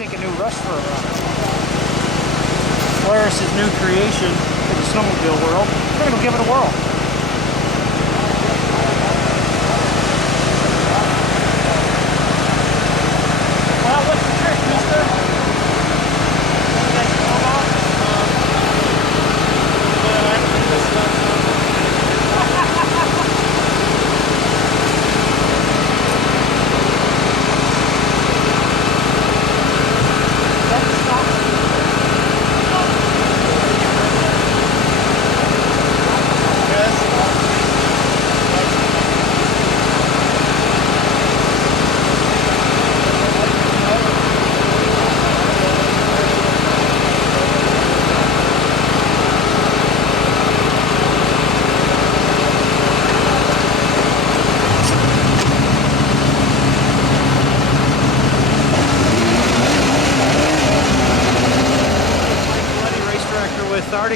take a new rush for a run. Polaris' new creation for the snowmobile world. We're gonna go give it a whirl. Well, what's the trick, mister?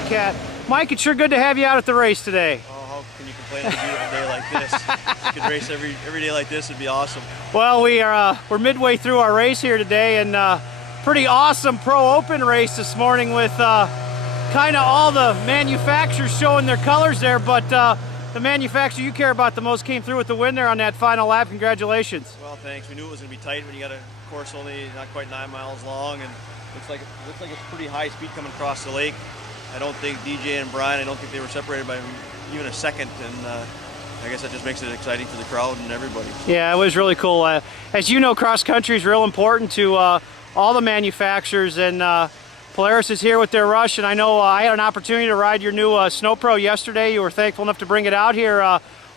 Cat. Mike, it's sure good to have you out at the race today. Oh, how can you complain on a beautiful day like this? If you could race every day like this, it'd be awesome. Well, we're midway through our race here today, and pretty awesome Pro Open race this morning with kind of all the manufacturers showing their colors there, but the manufacturer you care about the most came through with the win there on that final lap. Congratulations. Well, thanks. We knew it was going to be tight when you got a course only not quite 9 miles long, and looks like it's pretty high speed coming across the lake. I don't think DJ and Brian, I don't think they were separated by even a second, and I guess that just makes it exciting for the crowd and everybody. Yeah, it was really cool. As you know, cross country is real important to all the manufacturers, and Polaris is here with their rush, and I know I had an opportunity to ride your new Snow Pro yesterday. You were thankful enough to bring it out here.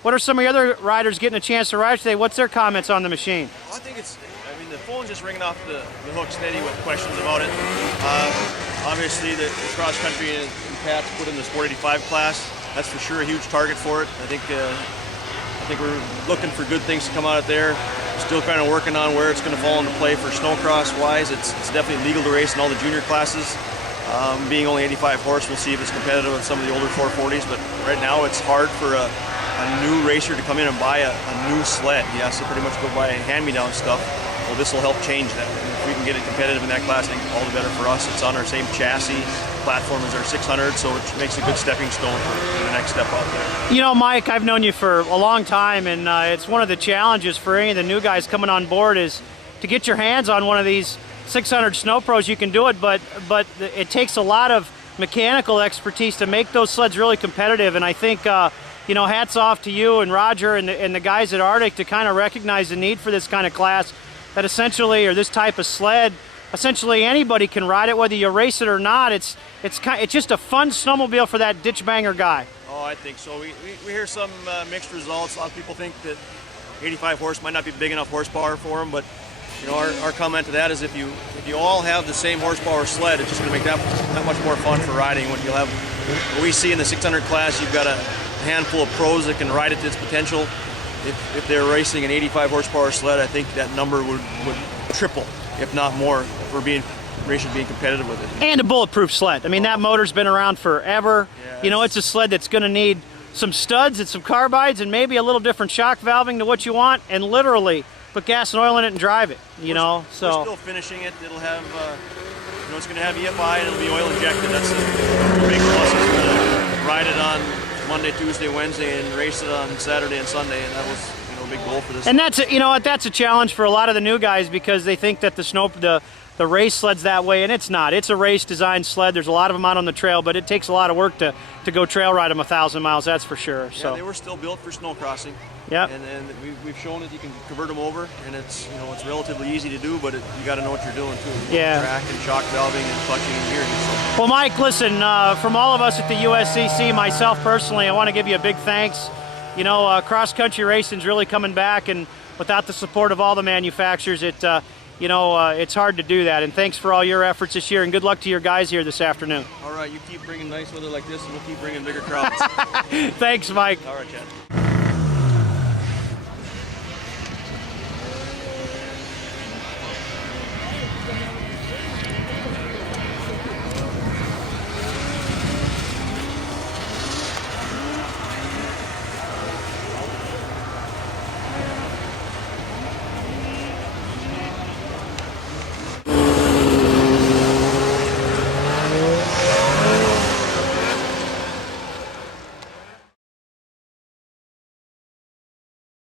What are some of the other riders getting a chance to ride today? What's their comments on the machine? Well, I think the phone's just ringing off the hook steady with questions about it. Obviously, the cross country and Pat's put in the Sport 85 class. That's for sure a huge target for it. I think we're looking for good things to come out of there. Still kind of working on where it's going to fall into play for snowcross wise. It's definitely legal to race in all the junior classes. Being only 85 horse, we'll see if it's competitive with some of the older 440s. But right now, it's hard for a new racer to come in and buy a new sled. He has to pretty much go buy hand-me-down stuff. Well, this will help change that. And if we can get it competitive in that class, I think all the better for us. It's on our same chassis platform as our 600, so it makes a good stepping stone for the next step out there. You know, Mike, I've known you for a long time, and it's one of the challenges for any of the new guys coming on board is to get your hands on one of these 600 Snow Pros. You can do it, but it takes a lot of mechanical expertise to make those sleds really competitive, and I think you know, hats off to you and Roger and the guys at Arctic to kind of recognize the need for this kind of class. That essentially, or this type of sled, essentially anybody can ride it, whether you race it or not. It's just a fun snowmobile for that ditch banger guy. Oh, I think so. We hear some mixed results. A lot of people think that 85 horse might not be big enough horsepower for them, but you know, our comment to that is if you all have the same horsepower sled, it's just going to make that much more fun for riding. When you'll have what we see in the 600 class, you've got a handful of pros that can ride it to its potential. If they're racing an 85 horsepower sled, I think that number would triple, if not more, for racers being competitive with it. And a bulletproof sled. I mean, that motor's been around forever. Yeah, you know, it's a sled that's going to need some studs and some carbides and maybe a little different shock valving to what you want, and literally put gas and oil in it and drive it. You know, so we're still finishing it. It'll have, you know, it's going to have EFI and it'll be oil injected. That's the big plus. It's going to ride it on Monday, Tuesday, Wednesday, and race it on Saturday and Sunday, and that was, you know, a big goal for this. And that's you know what, that's a challenge for a lot of the new guys because they think that the race sled's that way, and it's not. It's a race designed sled. There's a lot of them out on the trail, but it takes a lot of work to go trail ride them 1,000 miles. That's for sure. So yeah, they were still built for snow crossing. Yeah. And we've shown that you can convert them over, and it's, you know, it's relatively easy to do, but you got to know what you're doing too. Yeah. Track and shock valving and clutching and gearing. So. Well, Mike, listen, from all of us at the USCC, myself personally, I want to give you a big thanks. You know, cross-country racing's really coming back, and without the support of all the manufacturers, you know, it's hard to do that. And thanks for all your efforts this year, and good luck to your guys here this afternoon. All right, you keep bringing nice weather like this, and we'll keep bringing bigger crowds. Thanks, Mike. All right, Chad.